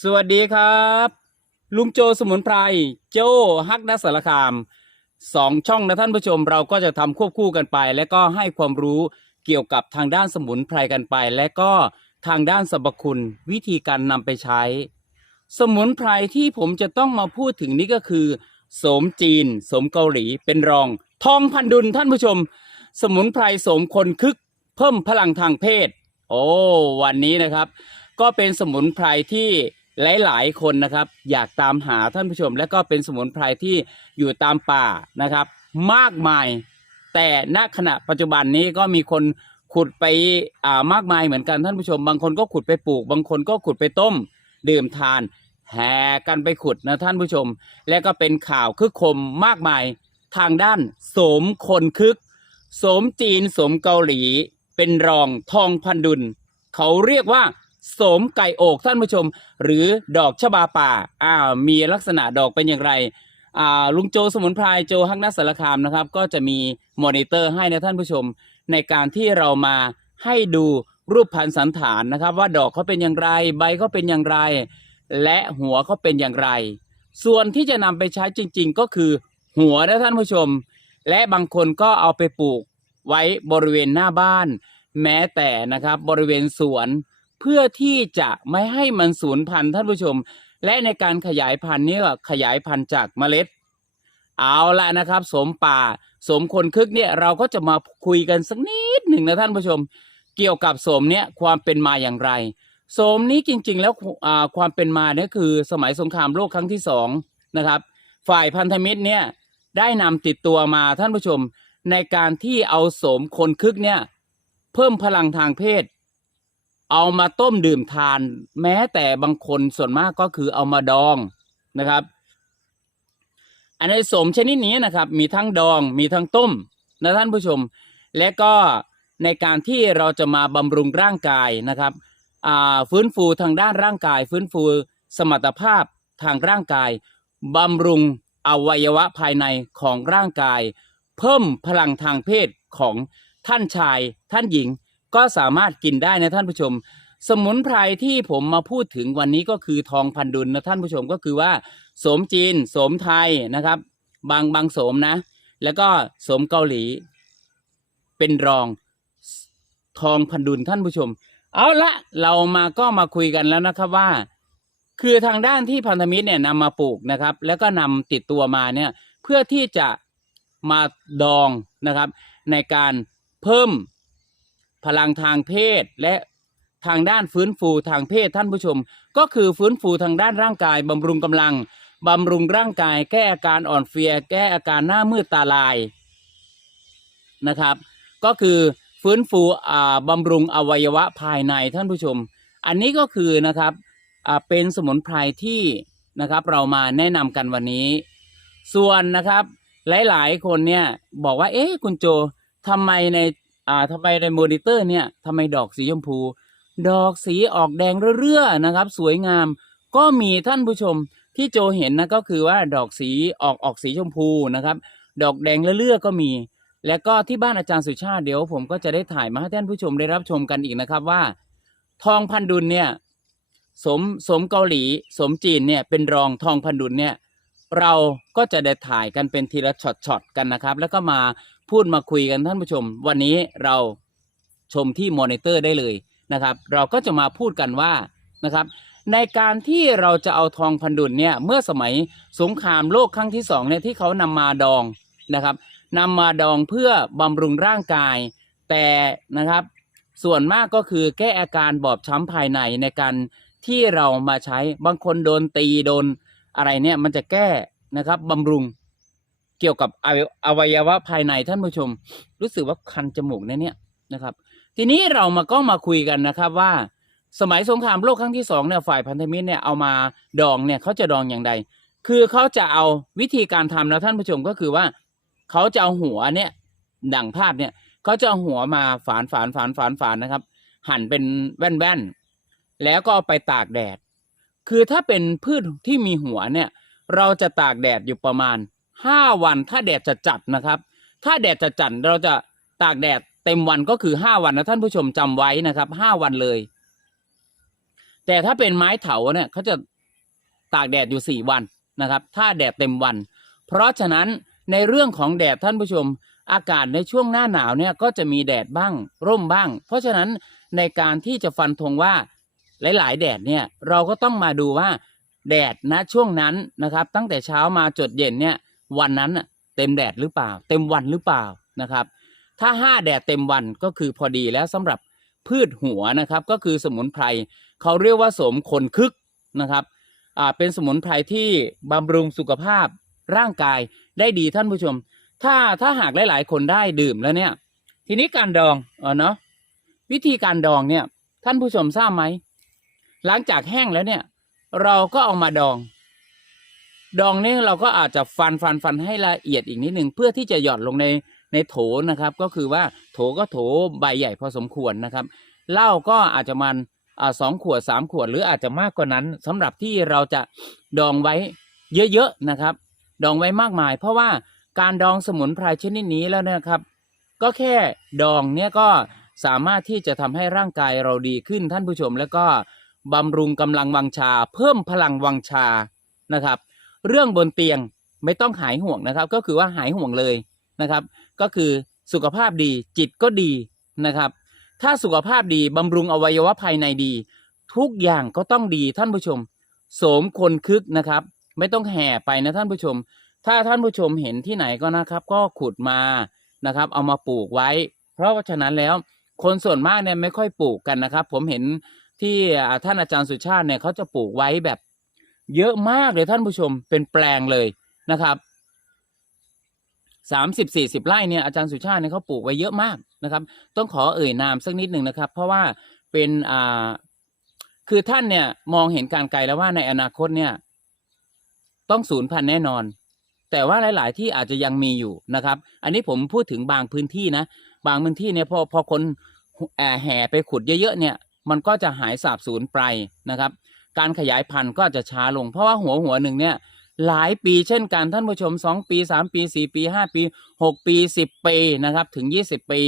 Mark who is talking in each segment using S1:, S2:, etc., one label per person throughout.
S1: สวัสดีครับ ลุงโจสมุนไพรโจฮักนัสารคามสองช่องนะท่านผู้ชมเราก็จะทำควบคู่กันไป และก็ให้ความรู้เกี่ยวกับทางด้านสมุนไพรกันไป และก็ทางด้านสรรพคุณวิธีการนำไปใช้ สมุนไพรที่ผมจะต้องมาพูดถึงนี้ก็คือโสมจีนโสมเกาหลีเป็นรอง ทองพันดุลท่านผู้ชม สมุนไพรโสมคนคึก เพิ่มพลังทางเพศ โอ้วันนี้นะครับ ก็เป็นสมุนไพรที่หลาย ๆ คนนะครับ อยากตามหาท่านผู้ชม และก็เป็นสมุนไพรที่อยู่ตามป่านะครับ มากมาย แต่ณขณะปัจจุบันนี้ก็มีคนขุดไปอ่ามากมายเหมือนกันท่านผู้ชม บางคนก็ขุดไปปลูก บางคนก็ขุดไปต้ม ดื่มทาน แห่กันไปขุดนะท่านผู้ชม และก็เป็นข่าวคึกคมมากมายทางด้านโสมคนคึกโสมจีนโสมเกาหลี เป็นรองทองพันดุลเขาเรียกว่า สมไก่โอกท่านผู้ชม หรือดอกชบาป่าอ่ามีลักษณะดอกเป็นอย่างไรอ่าลุงโจสมุนไพรโจฮักนัสสารคามนะครับ ก็จะมีมอนิเตอร์ให้นะท่านผู้ชม ในการที่เรามาให้ดูรูปพันธุ์สันฐานนะครับ ว่าดอกเขาเป็นอย่างไร ใบเขาเป็นอย่างไร และหัวเขาเป็นอย่างไร ส่วนที่จะนำไปใช้จริง ๆ ก็คือหัวนะท่านผู้ชม และบางคนก็เอาไปปลูกไว้บริเวณหน้าบ้าน แม้แต่นะครับบริเวณสวน เพื่อที่จะไม่ให้มันสูญพันธุ์ท่านผู้ชม และในการขยายพันธุ์นี้ก็ขยายพันธุ์จากเมล็ด เอาละนะครับ สมป่า สมคนคึกเนี่ยเราก็จะมาคุยกันสักนิดหนึ่งนะท่านผู้ชม เกี่ยวกับสมเนี่ยความเป็นมาอย่างไรโสมนี้จริง ๆ แล้วความเป็นมาเนี่ยคือ สมัยสงครามโลกครั้งที่สองนะครับ ฝ่ายพันธมิตรเนี่ยได้นำติดตัวมาท่านผู้ชม ในการที่เอาโสมคนคึกเนี่ยเพิ่มพลังทางเพศ เอามาต้มดื่มทาน แม้แต่บางคนส่วนมากก็คือเอามาดองนะครับ อันในสมชนิดนี้นะครับ มีทั้งดองมีทั้งต้มนะท่านผู้ชม และก็ในการที่เราจะมาบำรุงร่างกายนะครับฟื้นฟูทางด้านร่างกาย ฟื้นฟูสมรรถภาพทางร่างกายบำรุงอวัยวะภายในของร่างกาย เพิ่มพลังทางเพศของท่านชายท่านหญิง ก็สามารถกินได้นะท่านผู้ชม สมุนไพรที่ผมมาพูดถึงวันนี้ก็คือทองพันดุลนะท่านผู้ชมก็คือว่าโสมจีนโสมไทยนะครับ บางบางโสมนะ แล้วก็โสมเกาหลี เป็นรองทองพันดุลท่านผู้ชม เอาละเรามาก็มาคุยกันแล้วนะครับว่า คือทางด้านที่พันธมิตรเนี่ยนำมาปลูกนะครับ แล้วก็นำติดตัวมาเนี่ยเพื่อที่จะมาดองนะครับ ในการเพิ่ม พลังทางเพศและทางด้านฟื้นฟูทางเพศท่านผู้ชม ก็คือฟื้นฟูทางด้านร่างกายบำรุงกำลังบำรุงร่างกาย แก้อาการอ่อนเพลีย แก้อาการหน้ามืดตาลายนะครับ ก็คือฟื้นฟูอ่าบำรุงอวัยวะภายในท่านผู้ชม อันนี้ก็คือนะครับอ่าเป็นสมุนไพรที่นะครับเรามาแนะนำกันวันนี้ ส่วนนะครับหลายๆ คนเนี่ยบอกว่าเอ๊ะคุณโจทำไมใน อ่าทำไมในมอนิเตอร์เนี่ยทำไมดอกสีชมพู ดอกสีออกแดงเรื่อๆนะครับ สวยงาม ก็มีท่านผู้ชมที่โจเห็นนะก็คือว่าดอกสีออกออกสีชมพูนะครับ ดอกแดงเรื่อๆก็มี และก็ที่บ้านอาจารย์สุชาติเดี๋ยว ผมก็จะได้ถ่ายมาให้ท่านผู้ชมได้รับชมกันอีกนะครับว่า ทองพันดุลเนี่ยสมสมเกาหลี สมจีนเนี่ยเป็นรองทองพันดุลเนี่ยเราก็จะได้ถ่ายกันเป็นทีละช็อตๆกันนะครับ แล้วก็มา พูดมาคุยกันท่านผู้ชม วันนี้เราชมที่มอนิเตอร์ได้เลยนะครับ เราก็จะมาพูดกันว่านะครับ ในการที่เราจะเอาทองพันดุลเนี่ยเมื่อสมัยสงครามโลกครั้งที่สองเนี่ยที่เขานำมาดองนะครับนำมาดองเพื่อบำรุงร่างกาย แต่นะครับส่วนมากก็คือแก้อาการบอบช้ำภายในในการที่เรามาใช้บางคนโดนตีโดนอะไรเนี่ยมันจะแก้นะครับบำรุง เกี่ยวกับอวัยอวัยวะภายในท่านผู้ชม รู้สึกว่าคันจมูกนะเนี่ยนะครับ ทีนี้เรามาก็มาคุยกันนะครับว่า สมัยสงครามโลกครั้งที่สองเนี่ยฝ่ายพันธมิตรเนี่ยเอามาดองเนี่ยเขาจะดองอย่างไรคือเขาจะเอาวิธีการทำนะท่านผู้ชมก็คือว่าเขาจะเอาหัวเนี่ยดั่งภาพเนี่ยเขาจะเอาหัวมาฝานฝานฝานฝานฝานนะครับ หั่นเป็นแว่นๆแล้วก็เอาไปตากแดด คือถ้าเป็นพืชที่มีหัวเนี่ย เราจะตากแดดอยู่ประมาณ ห้าวันถ้าแดดจะจัดนะครับ ถ้าแดดจะจัดเราจะตากแดดเต็มวันก็คือห้าวันนะท่านผู้ชมจำไว้นะครับห้าวันเลย แต่ถ้าเป็นไม้เถาเนี่ยเขาจะตากแดดอยู่สี่วันนะครับ ถ้าแดดเต็มวัน เพราะฉะนั้นในเรื่องของแดดท่านผู้ชม อากาศในช่วงหน้าหนาวเนี่ยก็จะมีแดดบ้าง ร่มบ้าง เพราะฉะนั้นในการที่จะฟันธงว่าหลาย ๆ แดดเนี่ยเราก็ต้องมาดูว่าแดดณช่วงนั้นนะครับ ตั้งแต่เช้ามาจดเย็นเนี่ย วันนั้นน่ะเต็มแดดหรือเปล่า เต็มวันหรือเปล่านะครับ ถ้าห้าแดดเต็มวันก็คือพอดีแล้วสำหรับพืชหัวนะครับก็คือสมุนไพรเขาเรียกว่าสมคนคึกนะครับอ่าเป็นสมุนไพรที่บำรุงสุขภาพร่างกายได้ดีท่านผู้ชม ถ้าถ้าหากหลาย ๆ คนได้ดื่มแล้วเนี่ย ทีนี้การดองเออเนาะวิธีการดองเนี่ยท่านผู้ชมทราบไหมหลังจากแห้งแล้วเนี่ย เราก็เอามาดอง ดองนี่เราก็อาจจะฟันฟันฟันให้ละเอียดอีกนิดหนึ่งเพื่อที่จะหย่อนลงในในโถนะครับ ก็คือว่าโถก็โถใบใหญ่พอสมควรนะครับเหล้าก็อาจจะมันอ่าสองขวดสามขวดหรืออาจจะมากกว่านั้นสำหรับที่เราจะดองไว้เยอะๆนะครับ ดองไว้มากมาย เพราะว่าการดองสมุนไพรชนิดนี้แล้วนะครับ ก็แค่ดองเนี่ยก็สามารถที่จะทำให้ร่างกายเราดีขึ้นท่านผู้ชม แล้วก็บำรุงกำลังวังชา เพิ่มพลังวังชานะครับ เรื่องบนเตียงไม่ต้องหายห่วงนะครับ ก็คือว่าหายห่วงเลยนะครับ ก็คือสุขภาพดีจิตก็ดีนะครับ ถ้าสุขภาพดีบำรุงอวัยวะภายในดี ทุกอย่างก็ต้องดีท่านผู้ชม โสมคนคึกนะครับ ไม่ต้องแห่ไปนะท่านผู้ชม ถ้าท่านผู้ชมเห็นที่ไหนก็นะครับ ก็ขุดมานะครับ เอามาปลูกไว้ เพราะว่าฉะนั้นแล้วคนส่วนมากเนี่ยไม่ค่อยปลูกกันนะครับ ผมเห็นที่ท่านอาจารย์สุชาติเนี่ยเขาจะปลูกไว้แบบ เยอะมากเลยท่านผู้ชมเป็นแปลงเลยนะครับสามสิบสี่สิบไร่เนี่ยอาจารย์สุชาติเนี่ยเขาปลูกไว้เยอะมากนะครับ ต้องขอเอ่ยนามสักนิดหนึ่งนะครับ เพราะว่าเป็นอ่าคือท่านเนี่ยมองเห็นการไกลแล้วว่าในอนาคตเนี่ย ต้องศูนย์พันแน่นอน แต่ว่าหลาย ๆ ที่อาจจะยังมีอยู่นะครับ อันนี้ผมพูดถึงบางพื้นที่นะ บางพื้นที่เนี่ยพอพอคนเอ่อแห่ไปขุดเยอะ ๆ เนี่ย มันก็จะหายสาบสูญไปนะครับ การขยายพันธุ์ก็จะช้าลง เพราะว่าหัวหัวหนึ่งเนี่ยหลายปีเช่นกันท่านผู้ชมสองปีสามปีสี่ปีห้าปีหกปีสิบปีนะครับถึงยี่สิบปี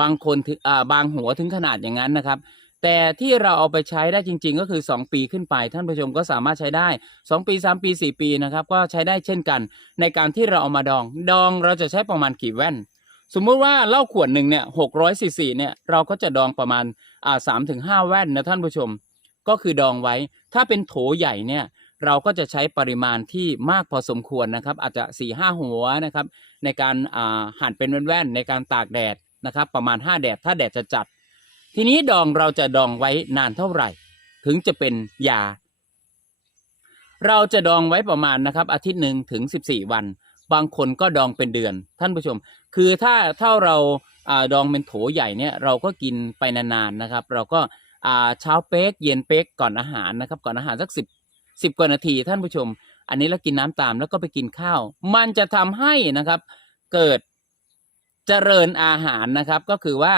S1: บางคนถึงบางหัวถึงขนาดอย่างนั้นนะครับ แต่ที่เราเอาไปใช้ได้จริง ๆ ก็คือ 2 ปีขึ้นไป ท่านผู้ชมก็สามารถใช้ได้ 2 ปี 3 ปี 4 ปีนะครับก็ใช้ได้เช่นกัน ในการที่เราเอามาดอง ดองเราจะใช้ประมาณกี่แว่น สมมุติว่าเหล้าขวดหนึ่งเนี่ยหกร้อยซีซีเนี่ยเราก็จะดองประมาณอ่าสามถึงห้าแว่นนะท่านผู้ชม ก็คือดองไว้ ถ้าเป็นโถใหญ่เนี่ยเราก็จะใช้ปริมาณที่มากพอสมควรนะครับ อาจจะ4ี่ห้าหัวนะครับ ในการหั่นเป็นแว่นๆในการตากแดดนะครับ ประมาณ 5 แดด ถ้าแดดจะจัด ทีนี้ดองเราจะดองไว้นานเท่าไหร่ ถึงจะเป็นยา เราจะดองไว้ประมาณนะครับ อาทิตย์หนึ่งถึง 14 วัน บางคนก็ดองเป็นเดือน ท่านผู้ชม คือถ้าถ้าเราอาดองเป็นโถใหญ่เนี่ยเราก็กินไปนานๆนะครับ เราก็ อ่าเช้าเป๊กเย็นเป๊กก่อนอาหารนะครับ ก่อนอาหารสักสิบสิบกว่านาทีท่านผู้ชม อันนี้แล้วกินน้ำตามแล้วก็ไปกินข้าว มันจะทำให้นะครับ เกิดเจริญอาหารนะครับ ก็คือว่า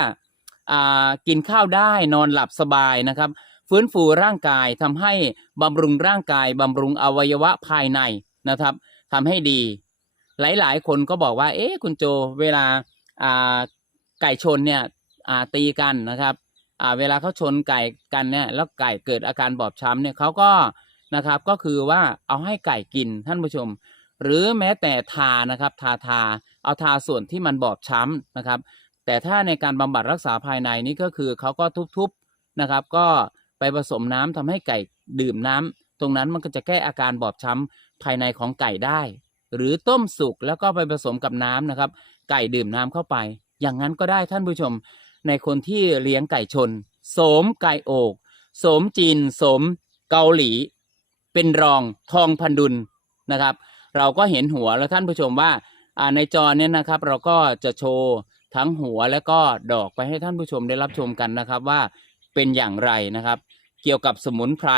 S1: อ่ากินข้าวได้นอนหลับสบายนะครับ ฟื้นฟูร่างกายทำให้บำรุงร่างกายบำรุงอวัยวะภายในนะครับทำให้ดี หลายๆ คนก็บอกว่า เอ๊ะคุณโจเวลาอ่าไก่ชนเนี่ยอ่าตีกันนะครับ อ่าเวลาเขาชนไก่กันเนี่ยแล้วไก่เกิดอาการบอบช้ำเนี่ยเขาก็นะครับก็คือว่าเอาให้ไก่กินท่านผู้ชม หรือแม้แต่ทานะครับทาทาเอาทาส่วนที่มันบอบช้ำนะครับ แต่ถ้าในการบำบัดรักษาภายในนี่ก็คือเขาก็ทุบๆนะครับ ก็ไปผสมน้ำทำให้ไก่ดื่มน้ำตรงนั้นมันก็จะแก้อาการบอบช้ำภายในของไก่ได้ หรือต้มสุกแล้วก็ไปผสมกับน้ำนะครับ ไก่ดื่มน้ำเข้าไป อย่างนั้นก็ได้ท่านผู้ชม ในคนที่เลี้ยงไก่ชน โสมไก่โอกโสมจีนโสมเกาหลี เป็นรองทองพันดุลนะครับ เราก็เห็นหัวแล้วท่านผู้ชมว่าในจอเนี่ยนะครับ เราก็จะโชว์ทั้งหัวแล้วก็ดอกไปให้ท่านผู้ชมได้รับชมกันนะครับว่าเป็นอย่างไรนะครับ เกี่ยวกับสมุนไพร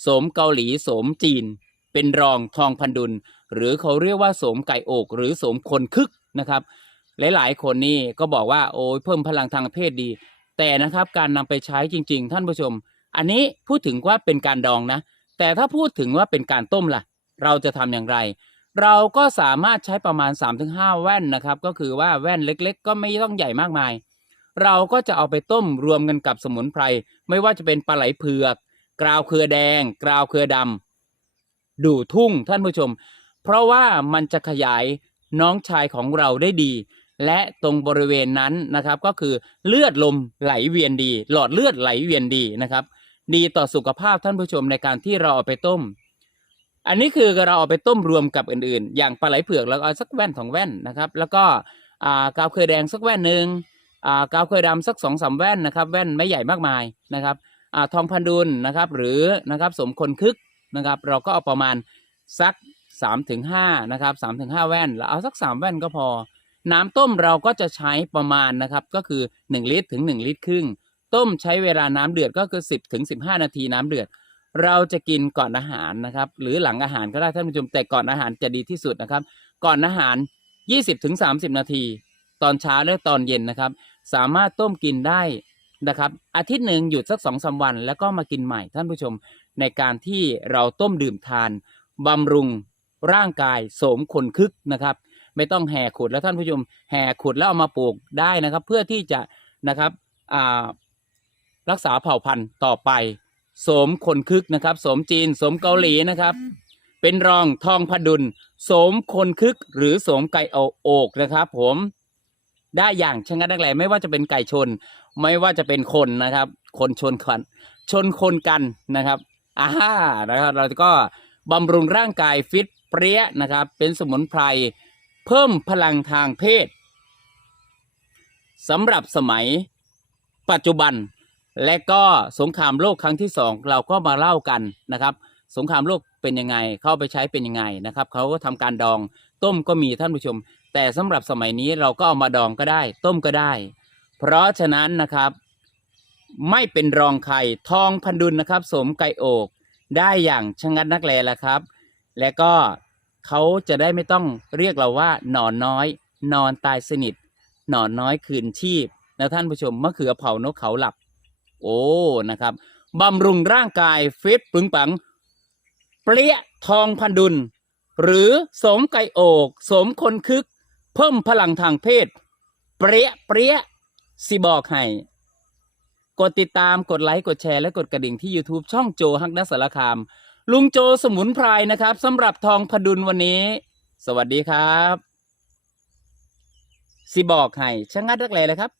S1: โสมเกาหลีโสมจีน เป็นรองทองพันดุล หรือเขาเรียกว่าโสมไก่โอก หรือโสมคนคึกนะครับ หลาย ๆ คนนี่ก็บอกว่าโอ้ยเพิ่มพลังทางเพศดี แต่นะครับการนำไปใช้จริง ๆ ท่านผู้ชม อันนี้พูดถึงว่าเป็นการดองนะ แต่ถ้าพูดถึงว่าเป็นการต้มล่ะ เราจะทำอย่างไร เราก็สามารถใช้ประมาณ 3-5 แว่นนะครับ ก็คือว่าแว่นเล็ก ๆ ก็ไม่ต้องใหญ่มากมาย เราก็จะเอาไปต้มรวมกันกับสมุนไพรไม่ว่าจะเป็นปลาไหลเผือก กราวเครือแดง กราวเครือดำดูทุ่งท่านผู้ชม เพราะว่ามันจะขยายน้องชายของเราได้ดี และตรงบริเวณนั้นนะครับ ก็คือเลือดลมไหลเวียนดี หลอดเลือดไหลเวียนดีนะครับ ดีต่อสุขภาพท่านผู้ชมในการที่เราเอาไปต้ม อันนี้คือเราเอาไปต้มรวมกับอื่นๆ อย่างปลาไหลเผือกเราเอาสักแว่นสองแว่นนะครับ แล้วก็กาวเคยแดงสักแว่นหนึ่งกาวเคยดำสักสองสามแว่นนะครับ แว่นไม่ใหญ่มากมายนะครับอทองพันดุลนะครับ หรือนะครับสมคนคึกนะครับ เราก็เอาประมาณสักสามถึงห้านะครับสามถึงห้าแว่น แล้วเอาสักสามแว่นก็พอ น้ำต้มเราก็จะใช้ประมาณนะครับก็คือหนึ่งลิตรถึงหนึ่งลิตรครึ่ง ต้มใช้เวลาน้ำเดือดก็คือ 10ถึง15 นาทีน้ำเดือด เราจะกินก่อนอาหารนะครับ หรือหลังอาหารก็ได้ท่านผู้ชมแต่ก่อนอาหารจะดีที่สุดนะครับ ก่อนอาหาร 20ถึง30 นาที ตอนเช้าและตอนเย็นนะครับ สามารถต้มกินได้นะครับ อาทิตย์หนึ่งหยุดสักสองสาวัน แล้วก็มากินใหม่ท่านผู้ชม ในการที่เราต้มดื่มทานบำรุงร่างกายโสมคนคึกนะครับ ไม่ต้องแห่ขุดแล้วท่านผู้ชมแห่ขุดแล้วเอามาปลูกได้นะครับ เพื่อที่จะนะครับรักษาเผ่าพันธุ์ต่อไปสมคนคึกนะครับสมจีนสมเกาหลีนะครับ เป็นรองทองพดุลสมคนคึกหรือสมไก่เอาโอกนะครับผมได้อย่างชะงัดนักแหลไม่ว่าจะเป็นไก่ชน ไม่ว่าจะเป็นคนนะครับ คนชนกันชนคนกันนะครับอ่านะครับ เราก็บำรุงร่างกายฟิตเปรี้ยนะครับ เป็นสมุนไพร เพิ่มพลังทางเพศสำหรับสมัยปัจจุบัน และก็สงครามโลกครั้งที่สองเราก็มาเล่ากันนะครับ สงครามโลกเป็นยังไงเข้าไปใช้เป็นยังไงนะครับเขาก็ทำการดองต้มก็มีท่านผู้ชม แต่สำหรับสมัยนี้เราก็เอามาดองก็ได้ ต้มก็ได้ เพราะฉะนั้นนะครับ ไม่เป็นรองใครทองพันดุลนะครับ สมไก่โอกได้อย่างชะงัดนักแลละครับ และก็ เขาจะได้ไม่ต้องเรียกเราว่าหนอนน้อย นอนตายสนิท หนอนน้อยคืนชีพนะท่านผู้ชมมะเขือเผานกเขาหลับ โอ้นะครับบำรุงร่างกายฟิตปึงปัง เปรี้ยทองพันดุล หรือสมไก่โอกสมคนคึก เพิ่มพลังทางเพศ เปรี้ยเปรี้ยสิบอกให้กดติดตามกดไลค์ กดแชร์ และกดกระดิ่งที่ YouTube ช่องโจฮักนักสารคาม ลุงโจสมุนไพรนะครับสำหรับทองพดุลวันนี้ สวัสดีครับสิบอกให้ช่างงัดรักแลเลยครับ